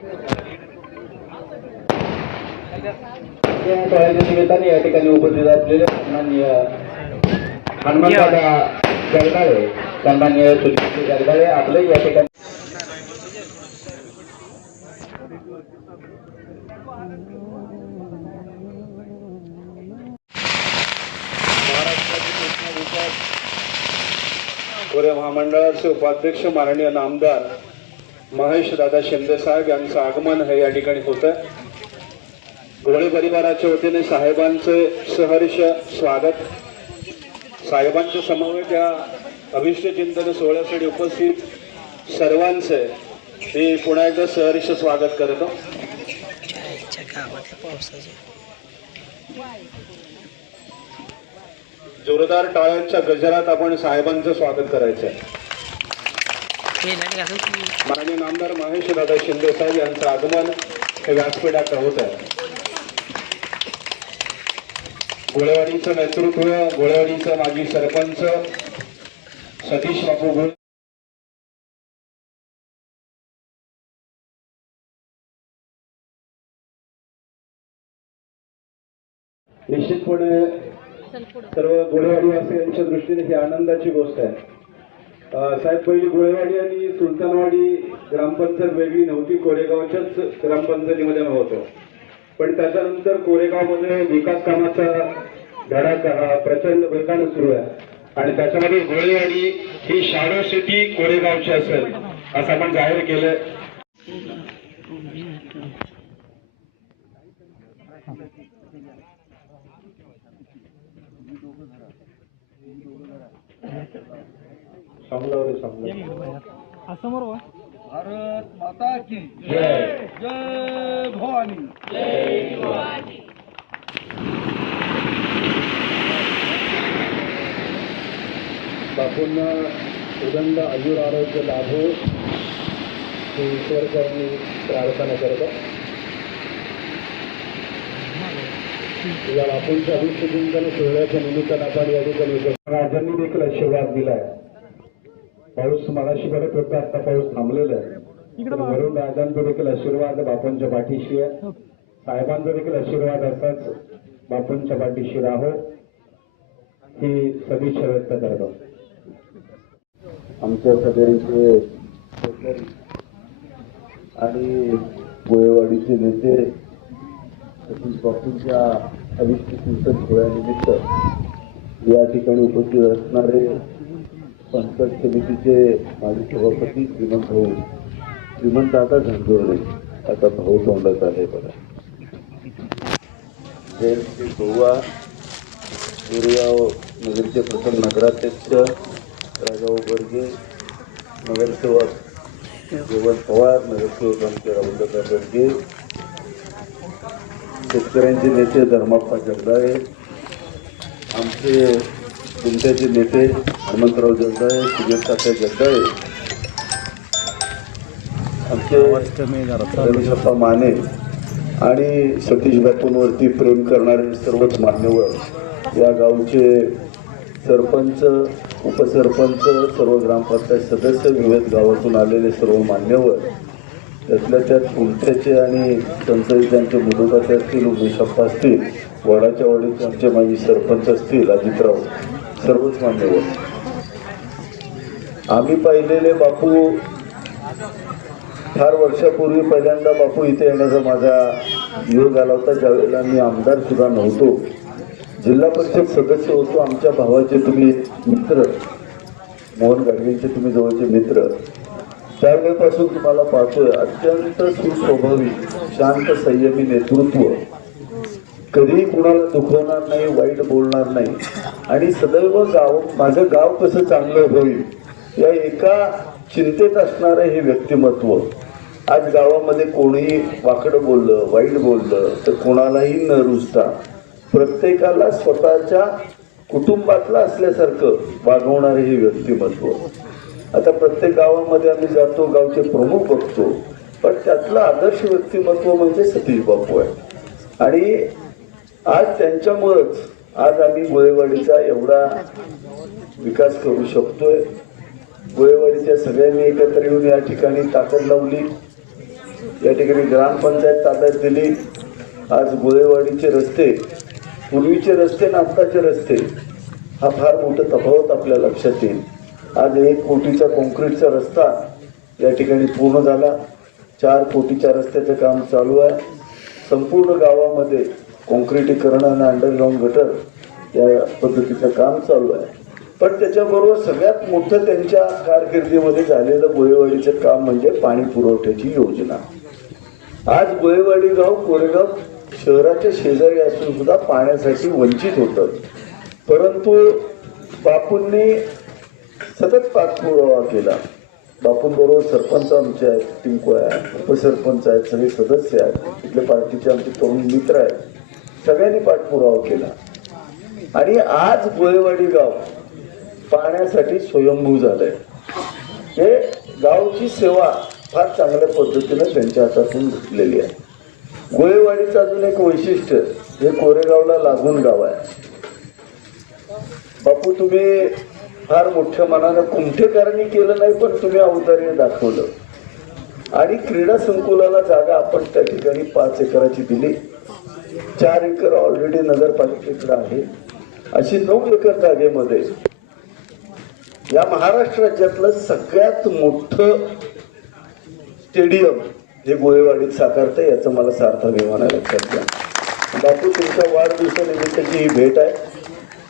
या सोहळ्याच्या निमित्ताने या ठिकाणी उपस्थित असलेले हनुमंतदादा जगदाळे सुनील जगदाळे आपले या ठिकाणी महाराष्ट्राचे विकास महामंडळाचे उपाध्यक्ष माननीय नामदार महेश दादा शिंदे साहेब यांचं आगमन हे या ठिकाणी होतं. घोडे परिवाराच्या वतीने साहेबांचे सहर्ष स्वागत. साहेबांच्या समवेत या अभिष्ट चिंतन सोहळ्यासाठी उपस्थित सर्वांचे मी पुन्हा एकदा सहर्ष स्वागत करतो. जोरदार टाळ्यांच्या गजरात आपण साहेबांचं स्वागत करायचं आहे माननीय नामदार महेश दादा शिंदे साहेब यांचं आगमन हे व्यासपीठात होत आहे. गोळेवाडीचं नेतृत्व गोळेवाडीचं माजी सरपंच सतीश बापू गुळ निश्चितपणे सर्व गोळेवाडीवासियांच्या दृष्टीने ही आनंदाची गोष्ट आहे. साहेब पहिली गोळेवाडी आणि सुलतानवाडी ग्रामपंचायत वेगळी नव्हती. कोरेगावच्याच ग्रामपंचायतीमध्ये आम्ही पण त्याच्यानंतर कोरेगावमध्ये विकास कामाचा धडाका प्रचंड वेगानं सुरू आहे. आणि त्याच्यामध्ये गोळेवाडी ही शाडो सिटी कोरेगावची असेल असं आपण जाहीर केलं समजावं रे समजावं. समोर भारत माता की जय. जय. भवानी. बापूंना उदंड आयुर आरोग्य लाभो हे. ईश्वरचरणी प्रार्थना करतो. या बापूंच्या अभिष्ट चिंतन सोहळ्याच्या निमित्तानं आपण या ठिकाणी. राजांनी देखील आशीर्वाद दिलाय. पाऊस मगाशी पडत होता आता पाऊस थांबलेला आहे. वरून राजांचा देखील आशीर्वाद बापूंच्या पाठीशी आहे. साहेबांचा देखील आशीर्वाद असाच बापूंच्या पाठीशी राहो. ही सदिच्छा व्यक्त करतो. आमच्या सगळ्यांचे सहकारी आणि गोळेवाडीचे नेते सतीश बापूंच्या अभिष्ट चिंतन सोहळ्यानिमित्त या ठिकाणी उपस्थित असणारे पंचायत समितीचे माजी सभापती श्रीमंत भाऊ. श्रीमंत आता झंझोरले आता भाऊ तोंडात आले बघा. जयंती गोवा गुरुगाव नगरचे प्रथम नगराध्यक्ष राजाभाऊ बर्गे नगरसेवक जेवण पवार नगरसेवक आमचे राहुलदादा बर्गे शेतकऱ्यांचे नेते धर्माप्पा जगदाळे आमचे तुमच्याचे नेते हनुमंतराव जगदाळे सुजयतात्या जगदाळे आमचे रमेशप्पा माने आणि सतीश बापूंवरती प्रेम करणारे सर्वच मान्यवर या गावचे सरपंच उपसरपंच सर्व ग्रामपंचायत सदस्य विविध गावातून आलेले सर्व मान्यवर. त्यातल्या त्यात कुमट्याचे आणि संसदेचे मुदोदाचे असतील उमेशप्पा असतील वडाच्या वाडीचे आमचे माजी सरपंच असतील अजितराव. सर्वच मान्यवर. आम्ही पाहिलेले बापू फार वर्षापूर्वी पहिल्यांदा बापू इथे येण्याचा माझा योग आला होता ज्यावेळेला मी आमदार सुद्धा नव्हतो. जिल्हा परिषद सदस्य होतो आमच्या भावाचे तुम्ही मित्र मोहन गाडगेंचे तुम्ही जवळचे मित्र. त्यावेळेपासून तुम्हाला पाहतोय अत्यंत सुस्वभावी शांत संयमी नेतृत्व. कधीही कुणाला दुखवणार नाही वाईट बोलणार नाही. आणि सदैव गाव माझं गाव कसं चांगलं होईल या एका चिंतेत असणारं हे व्यक्तिमत्व. आज गावामध्ये कोणीही वाकडं बोललं वाईट बोललं तर कोणालाही न रुजता प्रत्येकाला स्वतःच्या कुटुंबातलं असल्यासारखं वागवणारे हे व्यक्तिमत्व. आता प्रत्येक गावामध्ये आम्ही जातो गावचे प्रमुख बघतो पण त्यातलं आदर्श व्यक्तिमत्व म्हणजे सतीश बापू आहे. आणि आज त्यांच्यामुळंच आज आम्ही गोळेवाडीचा एवढा विकास करू शकतोय. गोळेवाडीच्या सगळ्यांनी एकत्र येऊन या ठिकाणी ताकद लावली. या ठिकाणी ग्रामपंचायत ताब्यात दिली. आज गोळेवाडीचे रस्ते पूर्वीचे रस्ते आणि आत्ताचे रस्ते हा फार मोठा तफावत आपल्या लक्षात येईल. आज एक कोटीचा कॉन्क्रीटचा रस्ता या ठिकाणी पूर्ण झाला. चार कोटीच्या रस्त्याचं काम चालू आहे. संपूर्ण गावामध्ये कॉन्क्रिटीकरण आणि अंडरग्राऊंड गटर या पद्धतीचं काम चालू आहे. पण त्याच्याबरोबर सगळ्यात मोठं त्यांच्या कारकिर्दीमध्ये झालेलं गोळेवाडीचं काम म्हणजे पाणी पुरवठ्याची योजना. आज गोळेवाडी गाव कोरेगाव शहराच्या शेजारी असून सुद्धा पाण्यासाठी वंचित होतं. परंतु बापूंनी सतत पाठपुरावा केला. बापूंबरोबर सरपंच आमचे आहेत टिंकू आहे उपसरपंच आहेत सगळे सदस्य आहेत. तिथले पार्टीचे आमचे तरुण मित्र आहेत. सगळ्यांनी पाठपुरावा केला. आणि आज गोळेवाडी गाव पाण्यासाठी स्वयंभू झालंय. हे गावची सेवा फार चांगल्या पद्धतीने त्यांच्या हातातून घेतलेली आहे. गोळेवाडीचं अजून एक वैशिष्ट्य हे कोरेगावला लागून गाव आहे. बापू तुम्ही फार मोठ्या मनानं कुंठेकरांनी केलं नाही पण तुम्ही अवतार्य दाखवलं. आणि क्रीडा संकुलाला जागा आपण त्या ठिकाणी पाच एकराची दिली. चार एकर ऑलरेडी नगरपालिकेकडे आहे. अशी नऊ एकर जागेमध्ये या महाराष्ट्र राज्यातलं सगळ्यात मोठं स्टेडियम हे गोळेवाडीत साकारतं याचं मला सार्थ विमाना लक्षात घ्या. बापू तुमच्या वाढदिवसानिमित्तची ही भेट आहे.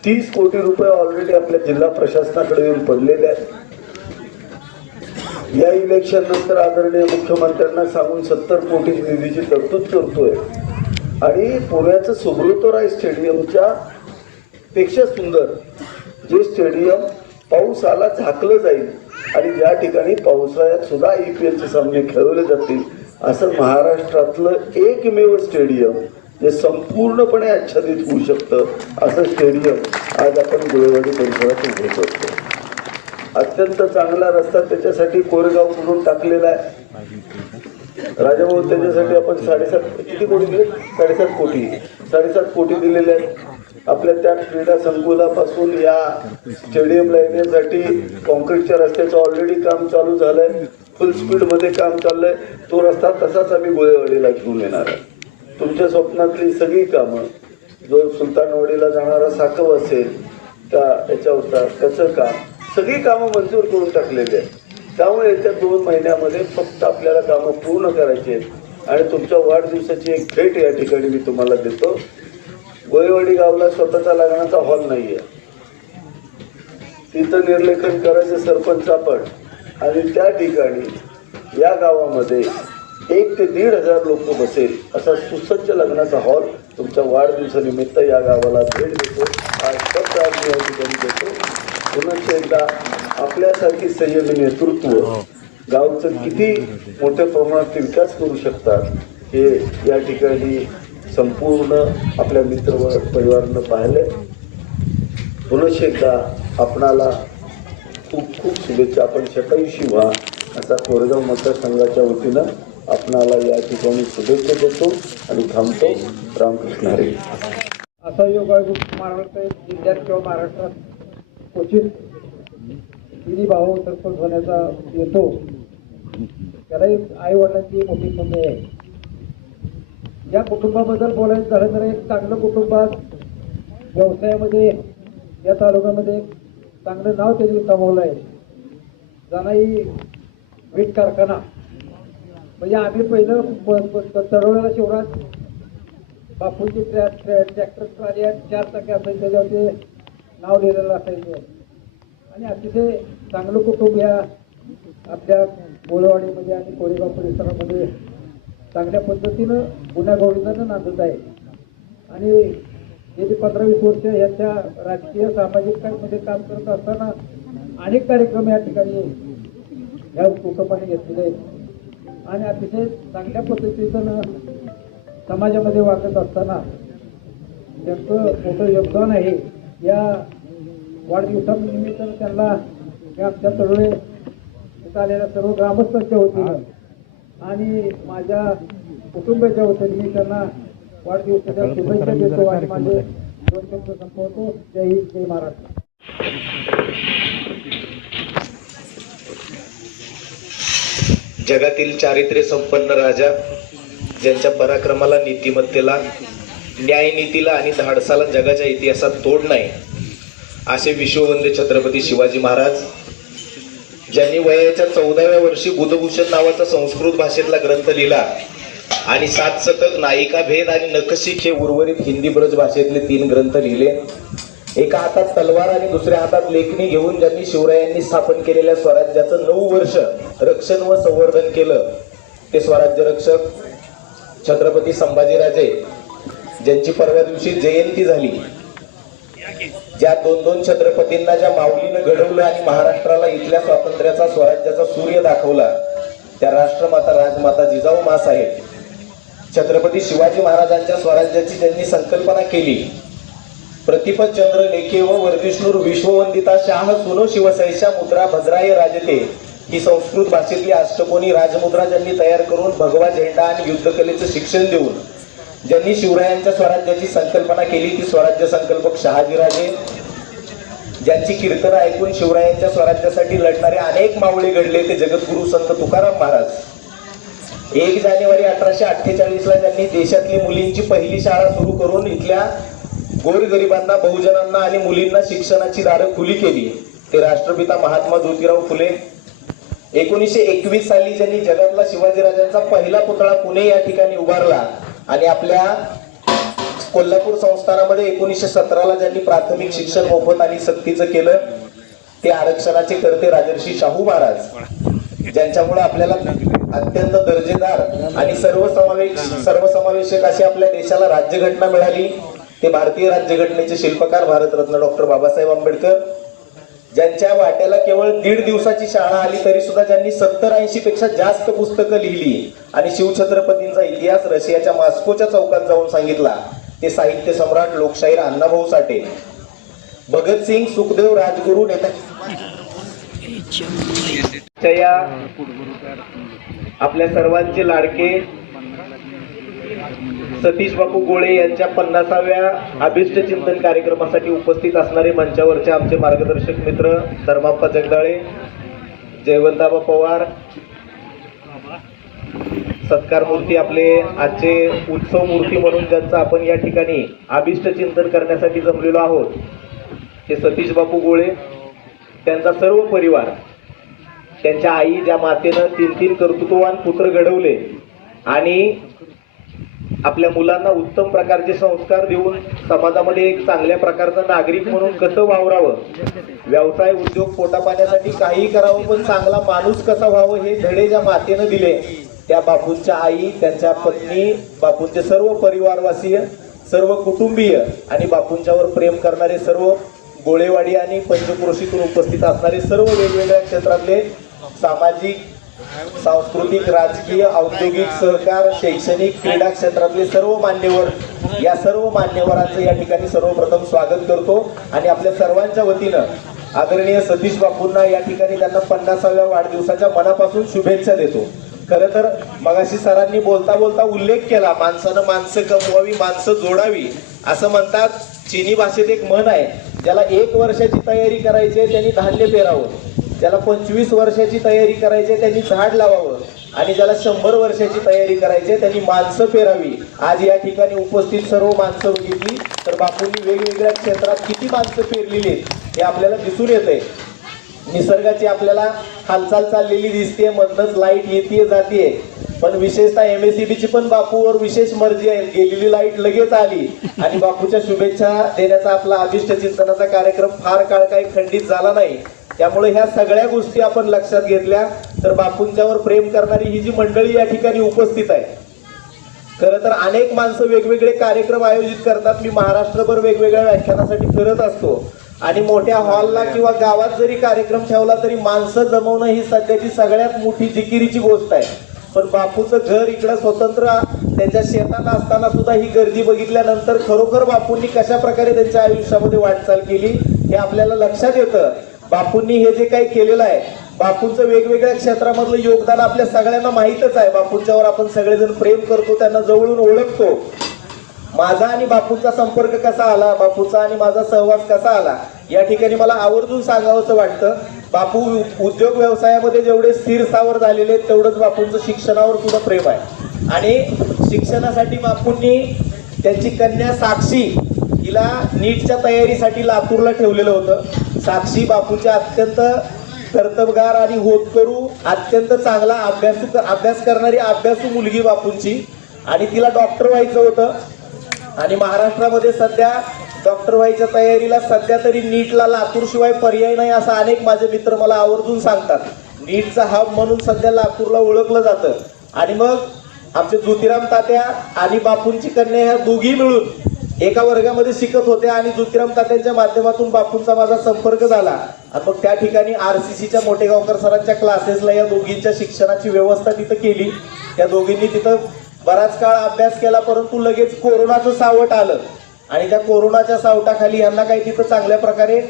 तीस कोटी रुपये ऑलरेडी आपल्या जिल्हा प्रशासनाकडे येऊन पडलेले आहेत. या इलेक्शन नंतर आदरणीय मुख्यमंत्र्यांना सांगून सत्तर कोटी निधीची तरतूद करतोय. आणि पुण्याचं सुब्रतोराय स्टेडियमच्या पेक्षा सुंदर जे स्टेडियम पाऊस आला झाकलं जाईल आणि ज्या ठिकाणी पावसाळ्यात सुद्धा आय पी एलचे सामने खेळवले जातील असं महाराष्ट्रातलं एकमेव स्टेडियम जे संपूर्णपणे आच्छादित होऊ शकतं असं स्टेडियम आज आपण गोळेवाडी परिसरात उभे करतो अत्यंत चांगला रस्ता त्याच्यासाठी कोरेगाव म्हणून टाकलेला आहे. राजाभाऊ त्याच्यासाठी आपण साडेसात किती कोटी दिले? साडेसात कोटी. साडेसात कोटी दिलेले आहेत. आपल्या त्या क्रीडा संकुलापासून या स्टेडियमला येण्यासाठी कॉन्क्रीटच्या रस्त्याचं ऑलरेडी काम चालू झालंय. फुल स्पीडमध्ये काम चाललंय. तो रस्ता तसाच आम्ही गोळेवाडीला घेऊन येणार आहे. तुमच्या स्वप्नातली सगळी कामं जो सुलतानवाडीला जाणारा साखव असेल त्या याच्यावरचा त्याचं काम सगळी कामं मंजूर करून टाकलेली आहेत. त्यामुळे येत्या दोन महिन्यामध्ये फक्त आपल्याला कामं पूर्ण करायची आहेत. आणि तुमच्या वाढदिवसाची एक भेट या ठिकाणी मी तुम्हाला देतो. गोयवाडी गावला स्वतःचा लागण्याचा हॉल नाही आहे तिथं निर्लेखन करायचं सरपंच आपण. आणि त्या ठिकाणी या गावामध्ये एक ते दीड हजार लोक बसेल असा सुसज्ज लग्नाचा हॉल तुमच्या वाढदिवसानिमित्त या गावाला भेट देतो. आज फक्त आज या ठिकाणी देतो. पुन्हा एकदा आपल्यासारखी संयमी नेतृत्व गावचं किती मोठ्या प्रमाणात ते विकास करू शकतात हे या ठिकाणी संपूर्ण आपल्या मित्र परिवारानं पाहिलंय. पुनश्च एकदा आपणाला खूप खूप शुभेच्छा. आपण शतायुषी व्हा असा कोरेगाव मतदारसंघाच्या वतीनं आपणाला या ठिकाणी शुभेच्छा देतो आणि थांबतो. रामकृष्ण हरी. असा योग आयोग महाराष्ट्र जिल्ह्यात किंवा महाराष्ट्रात क्वचित तिन्ही भाऊ तत्पर होण्याचा येतो. त्यालाही आई वडिलांची मोठी संधी आहे. या कुटुंबाबद्दल बोलायचं झालं तर एक चांगलं कुटुंबात व्यवसायामध्ये या तालुक्यामध्ये चांगलं नाव त्यांनी कमवलं आहे. जाणाई वीट कारखाना. म्हणजे आम्ही पहिलं चढवलेला शिवराज बापूंची ट्रॅ ट्रॅ ट्रॅक्टर ट्रॉली चार चाके असायचे त्याच्यावरती नाव लिहिलेलं असायचं. आणि अतिशय चांगलं कुटुंब या आपल्या बोलवाडीमध्ये आणि कोरेगाव परिसरामध्ये चांगल्या पद्धतीनं गुन्ह्यागोविंदानं नांदत आहे. आणि गेली पंधरा वीस वर्ष याच्या राजकीय सामाजिकमध्ये काम करत असताना अनेक कार्यक्रम या ठिकाणी ह्या कुटुंबाने घेतलेले आहेत. आणि अतिशय चांगल्या पद्धतीनं समाजामध्ये वागत असताना त्यांचं मोठं योगदान आहे या वाढदिवसानिमित्त त्यांना आमच्या तरुणे इथं आलेल्या सर्व ग्रामस्थांच्या वतीनं आणि माझ्या कुटुंबाच्या वतीने मी त्यांना वाढदिवसाच्या शुभेच्छा देतो आणि माझे दोन शब्द संपवतो. जय हिंद जय महाराष्ट्र. जगातील चारित्र्य संपन्न राजा ज्यांच्या पराक्रमाला नीतिमत्तेला न्यायनीतीला आणि धाडसाला जगाच्या इतिहासात तोड नाही. असे विश्ववंदे छत्रपती शिवाजी महाराज ज्यांनी वयाच्या चौदाव्या वर्षी बुधभूषण नावाचा संस्कृत भाषेतला ग्रंथ लिहिला आणि सात शतक नायिका भेद आणि नकशिक हे उर्वरित हिंदी ब्रज भाषेतले तीन ग्रंथ लिहिले. एका हातात तलवार आणि दुसऱ्या हातात लेखणी घेऊन ज्यांनी शिवरायांनी स्थापन केलेल्या स्वराज्याचं नऊ वर्ष रक्षण व संवर्धन केलं ते स्वराज्य रक्षक छत्रपती संभाजीराजे ज्यांची परवा दिवशी जयंती झाली. ज्या दोन दोन छत्रपतींना ज्या माऊलीनं घडवलं आणि महाराष्ट्राला इथल्या स्वातंत्र्याचा स्वराज्याचा सूर्य दाखवला त्या राष्ट्रमाता राजमाता जिजाऊ मासाहेब. छत्रपती शिवाजी महाराजांच्या स्वराज्याची ज्यांनी संकल्पना केली. प्रतिपद चंद्र लेखे व वर्धिष्णूर विश्ववंदिता शाह सुनो शिवसैशा मुद्रा भद्राय राजते. ही संस्कृत भाषेतली अष्टकोनी राजमुद्रा ज्यांनी तयार करून भगवा झेंडा आणि युद्धकलेचं शिक्षण देऊन ज्यांनी शिवरायांच्या स्वराज्याची संकल्पना केली ती स्वराज्य संकल्पक शहाजीराजे. ज्यांची कीर्तन ऐकून शिवरायांच्या स्वराज्यासाठी लढणारे अनेक मावळे घडले ते जगद्गुरु संत तुकाराम महाराज. एक जानेवारी अठराशे अठ्ठेचाळीस ला देशातली मुलींची पहिली शाळा सुरू करून इथल्या गोरगरिबांना बहुजनांना आणि मुलींना शिक्षणाची दारं खुली केली ते राष्ट्रपिता महात्मा ज्योतिराव फुले. एकोणीसशे एकवीस साली ज्यांनी जगातला शिवाजीराजांचा पहिला पुतळा पुणे या ठिकाणी उभारला आणि आपल्या कोल्हापूर संस्थानामध्ये एकोणीसशे सतराला ज्यांनी प्राथमिक शिक्षण मोफत आणि सक्तीचं केलं ते आरक्षणाचे करते राजर्षी शाहू महाराज. ज्यांच्यामुळे आपल्याला अत्यंत दर्जेदार आणि सर्वसमावेश सर्वसमावेशक अशी आपल्या देशाला राज्यघटना मिळाली. ते भारतीय राज्यघटनेचे शिल्पकार भारतरत्न डॉक्टर बाबासाहेब आंबेडकर. ज्यांच्या वाट्याला केवळ दीड दिवसाची शाळा आली तरी सुद्धा ज्यांनी सत्तर ऐंशी पेक्षा जास्त पुस्तकं लिहिली आणि शिवछत्रपतींचा इतिहास रशियाच्या मॉस्कोच्या चौकात जाऊन सांगितला ते साहित्य सम्राट लोकशाहीर अण्णाभाऊ साठे. भगतसिंग सुखदेव राजगुरू नेता या आपल्या सर्वांचे लाडके सतीश बापू गोळे यांच्या पन्नासाव्या अभिष्ट चिंतन कार्यक्रमासाठी उपस्थित असणारे मंचावरचे आमचे मार्गदर्शक मित्र धर्माप्पा जगदाळे जयवंताबा पवार सत्कार मूर्ती आपले आजचे उत्सव मूर्ती म्हणून ज्यांचं आपण या ठिकाणी अभिष्ट चिंतन करण्यासाठी जमलेलो आहोत ते सतीश बापू गोळे त्यांचा सर्व परिवार त्यांच्या आई ज्या मातेनं तीन तीन कर्तृत्ववान पुत्र घडवले आणि आपल्या मुलांना उत्तम प्रकारचे संस्कार देऊन समाजामध्ये एक चांगल्या प्रकारचा नागरिक म्हणून कसं वावरावं? व्यवसाय उद्योग पोटापाण्यासाठी काही करावं पण चांगला माणूस कसा व्हावं हे धडे ज्या मातेनं दिले त्या बापूंच्या आई त्यांच्या पत्नी बापूंचे सर्व परिवारवासीय सर्व कुटुंबीय आणि बापूंच्यावर प्रेम करणारे सर्व गोळेवाडी आणि पंचक्रोशीतून उपस्थित असणारे सर्व वेगवेगळ्या क्षेत्रातले सामाजिक सांस्कृतिक राजकीय औद्योगिक सहकार शैक्षणिक क्रीडा क्षेत्रातले सर्व मान्यवर या सर्व मान्यवरांचं या ठिकाणी सर्वप्रथम स्वागत करतो. आणि आपल्या सर्वांच्या वतीनं आदरणीय सतीश बापूंना या ठिकाणी त्यांना पन्नासाव्या वाढदिवसाच्या मनापासून शुभेच्छा देतो. खर तर मगाशी सरांनी बोलता बोलता उल्लेख केला माणसानं माणसं कमवावी माणसं जोडावी असं म्हणतात. चिनी भाषेत एक म्हण आहे ज्याला एक वर्षाची तयारी करायची आहे त्यांनी धान्य पेरावं. ज्याला पंचवीस वर्षाची तयारी करायची आहे त्यांनी झाड लावावं. आणि ज्याला शंभर वर्षाची तयारी करायची आहे त्यांनी माणसं पेरावी. आज या ठिकाणी उपस्थित सर्व माणसं बघितली तर बापूंनी वेगवेगळ्या क्षेत्रात किती माणसं पेरलेली आहेत हे आपल्याला दिसून येत आहे निसर्गाची आपल्याला हालचाल चाललेली दिसते मधनच लाइट येते जाते पण विशेषतः एमएससीबी ची पण बापूवर विशेष मर्जी आहे. गेलेली लाइट लगेच आली. आणि बापूच्या शुभेच्छा देण्याचा आपला अभिष्ट चिंतनाचा कार्यक्रम फार काळ काही खंडित झाला नाही. त्यामुळे ह्या सगळ्या गोष्टी आपण लक्षात घेतल्या. तर बापूंच्यावर प्रेम करणारी ही जी मंडळी या ठिकाणी उपस्थित आहे. खरं तर अनेक माणसं वेगवेगळे कार्यक्रम आयोजित करतात. मी महाराष्ट्रभर वेगवेगळ्या व्याख्यानासाठी फिरत असतो. आणि मोठ्या हॉलला किंवा गावात जरी कार्यक्रम ठेवला तरी माणसं जमवणं ही सध्याची सगळ्यात मोठी जिकिरीची गोष्ट आहे. पण बापूचं घर इकडं स्वतंत्र त्यांच्या शेतात असताना सुद्धा ही गर्दी बघितल्यानंतर खरोखर बापूंनी कशा प्रकारे त्यांच्या आयुष्यामध्ये वाटचाल केली हे आपल्याला लक्षात येतं. बापूंनी हे जे काही केलेलं आहे बापूंचं वेगवेगळ्या क्षेत्रामधलं योगदान आपल्या सगळ्यांना माहीतच आहे. बापूंच्यावर आपण सगळेजण प्रेम करतो त्यांना जवळून ओळखतो. माझा आणि बापूंचा संपर्क कसा आला बापूचा आणि माझा सहवास कसा आला या ठिकाणी मला आवर्जून सांगावंसं वाटतं. बापू उद्योग व्यवसायामध्ये जेवढे स्थिर स्थावर झालेले आहेत तेवढंच बापूंचं शिक्षणावर सुद्धा प्रेम आहे. आणि शिक्षणासाठी बापूंनी त्यांची कन्या साक्षी हिला नीटच्या तयारीसाठी लातूरला ठेवलेलं होतं. साक्षी बापूच्या अत्यंत कर्तबगार आणि होतकरू अत्यंत चांगला अभ्यासू अभ्यास करणारी अभ्यासू मुलगी बापूंची. आणि तिला डॉक्टर व्हायचं होतं. आणि महाराष्ट्रामध्ये सध्या डॉक्टर व्हायच्या तयारीला सध्या तरी नीटला लातूर शिवाय पर्याय नाही असं अनेक माझे मित्र मला आवर्जून सांगतात. नीटचा हब म्हणून सध्या लातूरला ओळखलं जातं. आणि मग आमचे ज्योतिराम तात्या आणि बापूंची कन्या ह्या दोघी मिळून एका वर्गामध्ये शिकत होत्या आणि ज्योतिराम तात्यांच्या माध्यमातून बापूंचा माझा संपर्क झाला. आणि मग त्या ठिकाणी आर सी सीच्या मोठेगावकर सरांच्या क्लासेसला या दोघींच्या शिक्षणाची व्यवस्था तिथं केली. त्या दोघींनी तिथं बराच काळ अभ्यास केला परंतु लगेच कोरोनाचं सावट आलं. आणि त्या कोरोनाच्या सावटाखाली यांना काही तिथं चांगल्या प्रकारे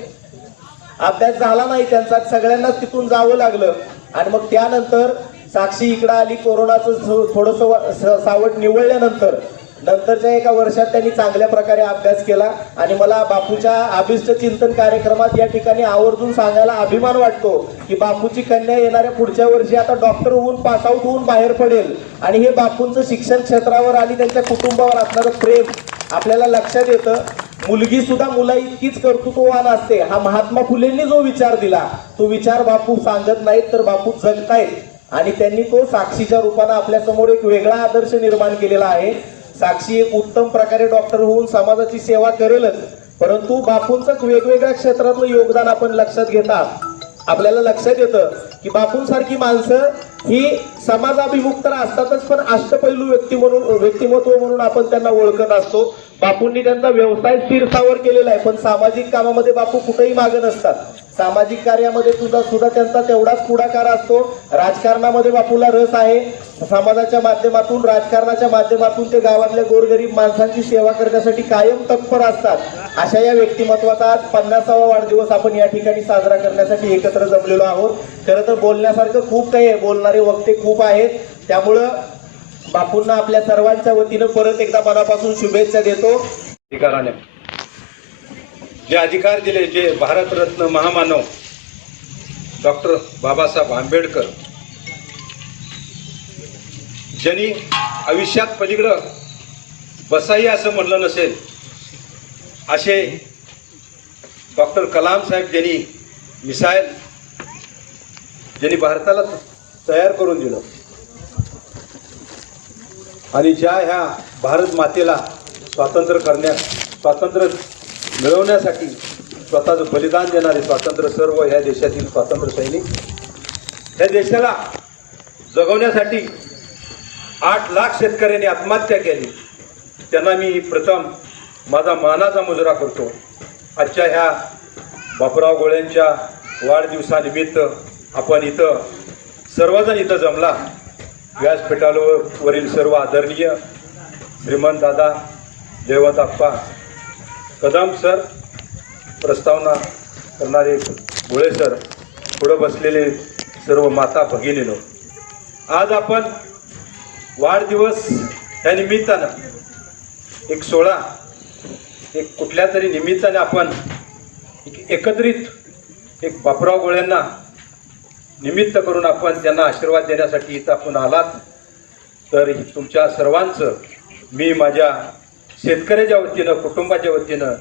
अभ्यास झाला नाही त्यांचा सगळ्यांनाच तिथून जावं लागलं. आणि मग त्यानंतर साक्षी इकडं आली कोरोनाचं थोडस सावट निवळल्यानंतर. नंतरच्या एका वर्षात त्यांनी चांगल्या प्रकारे अभ्यास केला आणि मला बापूच्या अभिष्ट चिंतन कार्यक्रमात या ठिकाणी आवर्जून सांगायला अभिमान वाटतो की बापूची कन्या येणाऱ्या पुढच्या वर्षी आता डॉक्टर होऊन पासआउट होऊन बाहेर पडेल. आणि हे बापूंचं शिक्षण क्षेत्रावर आणि त्यांच्या कुटुंबावर असणारं प्रेम आपल्याला लक्षात येतं. मुलगी सुद्धा मुला इतकीच कर्तृत्ववान असते. हा महात्मा फुलेंनी जो विचार दिला तो विचार बापू सांगत नाहीत तर बापू जगतायत आणि त्यांनी तो साक्षीच्या रूपानं आपल्यासमोर एक वेगळा आदर्श निर्माण केलेला आहे. साक्षी एक उत्तम प्रकारे डॉक्टर होऊन समाजाची सेवा करेलच. परंतु बापूंचं वेगवेगळ्या क्षेत्रातलं योगदान आपण लक्षात घेता. आपल्याला लक्षात येतं की बापूंसारखी माणसं ही समाजाभिमुख तर असतातच पण अष्टपैलू व्यक्ती म्हणून व्यक्तिमत्व म्हणून आपण त्यांना ओळखत असतो. बापूंनी त्यांचा व्यवसाय तीर्थावर केलेला आहे पण सामाजिक कामामध्ये बापू कुठेही मागे नसतात. सामाजिक कार्यामध्ये सुद्धा सुद्धा त्यांचा तेवढाच पुढाकार असतो. राजकारणामध्ये बापूला रस आहे. समाजाच्या माध्यमातून राजकारणाच्या माध्यमातून ते गावातल्या गोरगरीब माणसांची सेवा करण्यासाठी कायम तत्पर असतात. अशा या व्यक्तिमत्वाचा आज पन्नासावा वाढदिवस आपण या ठिकाणी साजरा करण्यासाठी एकत्र जमलेलो आहोत. खरं तर बोलण्यासारखं खूप काही आहे. बोलणारे वक्ते खूप आहेत. त्यामुळं बापूंना आपल्या सर्वांच्या वतीनं परत एकदा मनापासून शुभेच्छा देतो. अधिकाराने. जे अधिकार दिले जे भारतरत्न महामानव डॉक्टर बाबासाहेब आंबेडकर ज्यांनी आयुष्यात पलीकडं बसाई असं म्हणलं नसेल असे डॉक्टर कलाम साहेब ज्यांनी मिसाईल ज्यांनी भारताला तयार करून दिलं. आणि ज्या ह्या भारत मातेला स्वातंत्र्य करण्यास स्वातंत्र्य मिळवण्यासाठी स्वतःचं बलिदान देणारे स्वातंत्र्य सर्व ह्या देशातील स्वातंत्र्य सैनिक ह्या देशाला जगवण्यासाठी आठ लाख शेतकऱ्यांनी आत्महत्या केली. त्यांना मी प्रथम माझा मानाचा मुजरा करतो. आजच्या ह्या बापराव गोळ्यांच्या वाढदिवसानिमित्त आपण इथं सर्वजण इथं जमला. व्यासपीठावरील सर्व आदरणीय श्रीमंत दादा जयवंत आप्पा कदम सर प्रस्तावना करणारे गोळे सर पुढं बसलेले सर्व माता भगिनीनो आज आपण वाढदिवस या निमित्तानं एक सोळा एक कुठल्या तरी निमित्ताने आपण एक एकत्रित एक बापराव गोळ्यांना निमित्त करून आपण त्यांना आशीर्वाद देण्यासाठी इथं आपण आलात. तर तुमच्या सर्वांचं मी माझ्या शेतकऱ्याच्या वतीनं कुटुंबाच्या वतीनं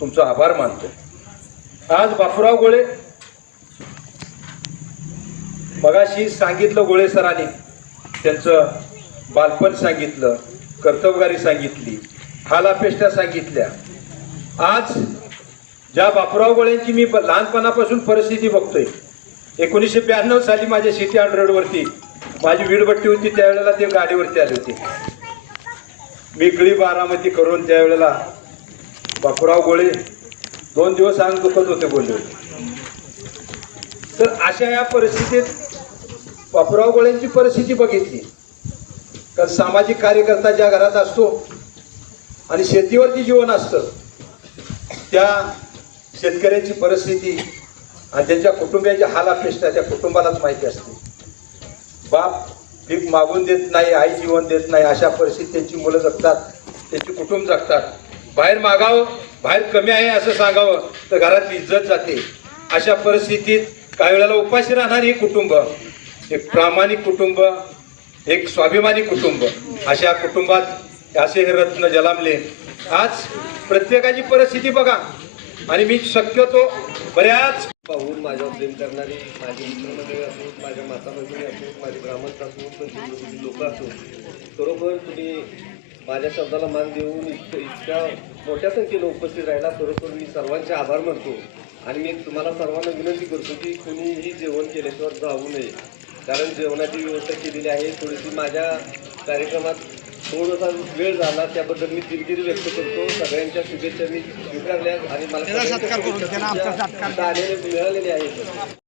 तुमचा आभार मानतो. आज बापूराव गोळे मगाशी सांगितलं गोळे सरांनी त्यांचं बालपण सांगितलं कर्तबगारी सांगितली हालापेष्टा सांगितल्या. आज ज्या बापूराव गोळ्यांची मी लहानपणापासून परिस्थिती बघतोय एकोणीसशे ब्याण्णव साली माझ्या सिटी रोडवरती माझी वीडभट्टी होती त्यावेळेला ते गाडीवरती आले होते. मी गळी बारामती करून त्यावेळेला बापूराव गोळे दोन दिवस अंग दुखत होते बोलले होते. तर अशा या परिस्थितीत बापूराव गोळ्यांची परिस्थिती बघितली. तर सामाजिक कार्यकर्ता ज्या घरात असतो आणि शेतीवरती जीवन असतं त्या शेतकऱ्याची परिस्थिती आणि त्यांच्या कुटुंबियाची अपेक्षा त्या कुटुंबालाच माहिती असते. बाप पीक मागून देत नाही आई जीवन देत नाही अशा परिस्थितीत त्यांची मुलं जगतात त्यांची कुटुंब जगतात. बाहेर मागावं बाहेर कमी आहे असं सांगावं तर घरात इज्जत जाते. अशा परिस्थितीत काही वेळेला उपाशी राहणार हे कुटुंब एक प्रामाणिक कुटुंब एक स्वाभिमानी कुटुंब अशा कुटुंबात असे हे रत्न जलामले आज प्रत्येकाची परिस्थिती बघा. आणि मी शक्यतो बऱ्याच पाहून माझ्यावर प्रेम करणारी माझी मित्रमंडळी असोत माझ्या माता भगिनी असोत माझे ब्राह्मण असोत पंचकृती लोक असोत खरोखर तुम्ही माझ्या शब्दाला मान देऊन इतकं इतक्या मोठ्या संख्येनं उपस्थित राहिला खरोखर मी सर्वांचे आभार मानतो. आणि मी तुम्हाला सर्वांना विनंती करतो की कुणीही जेवण केल्याशिवाय जाऊ नये. कारण जेवणाची व्यवस्था केलेली आहे थोडीशी माझ्या कार्यक्रमात थोडासा वेळ झाला त्याबद्दल मी दिलगिरी व्यक्त करतो. सगळ्यांच्या शुभेच्छा मी स्वीकारल्या आणि मला आलेल्या मिळालेल्या आहेत.